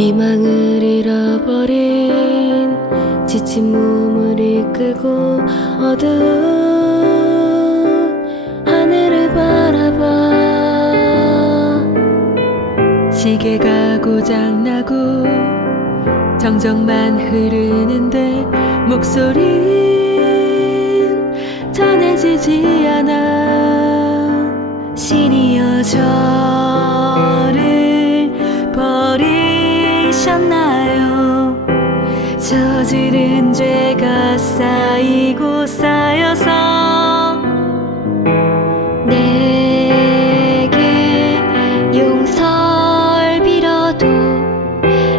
희망을 잃어버린 지친 몸을 이끌고 어두운 하늘을 바라봐. 시계가 고장나고 정적만 흐르는데 목소린 전해지지 않아. 신이여 저 저지른 죄가 쌓이고 쌓여서 내게 용서를 빌어도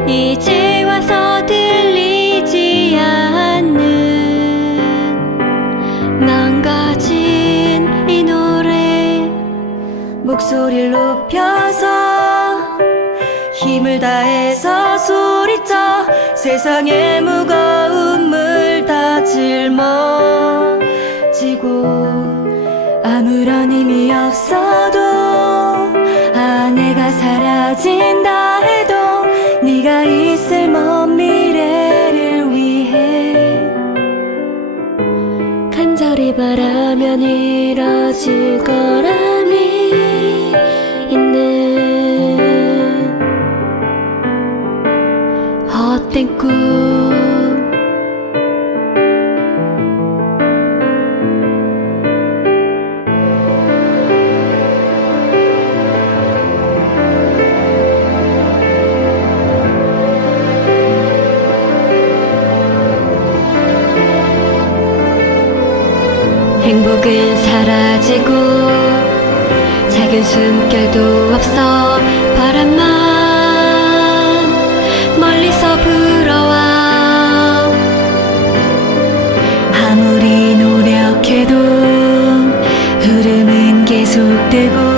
이제 와서 들리지 않는 망가진 이 노래 목소리를 높여서 힘을 다해서 소리쳐 세상의 무거움을 다 짊어지고 아무런 힘이 없어도 아내가 사라진다 해도 네가 있을 먼 미래를 위해 간절히 바라면 이뤄질 거람이 있는 헛된 꿈 행복은 사라지고 작은 숨결도 없어. 바람만 멀리서 불어와. 아무리 노력해도 흐름은 계속되고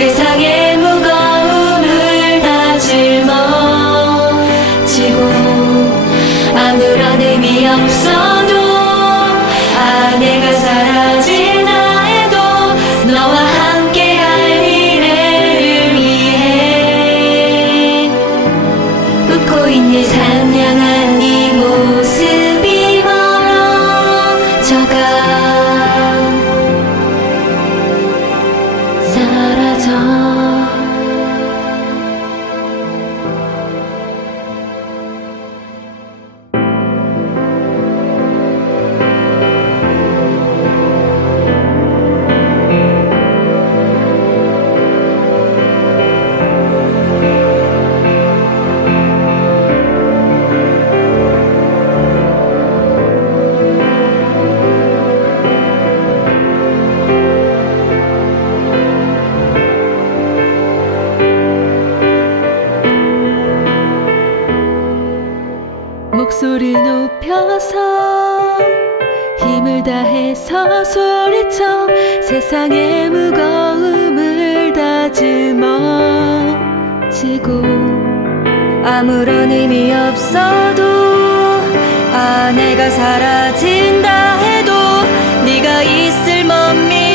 세상의 목소리 높여서 힘을 다해서 소리쳐 세상의 무거움을 다 짊어지고 아무런 의미 없어도 아 내가 사라진다 해도 네가 있을 먼미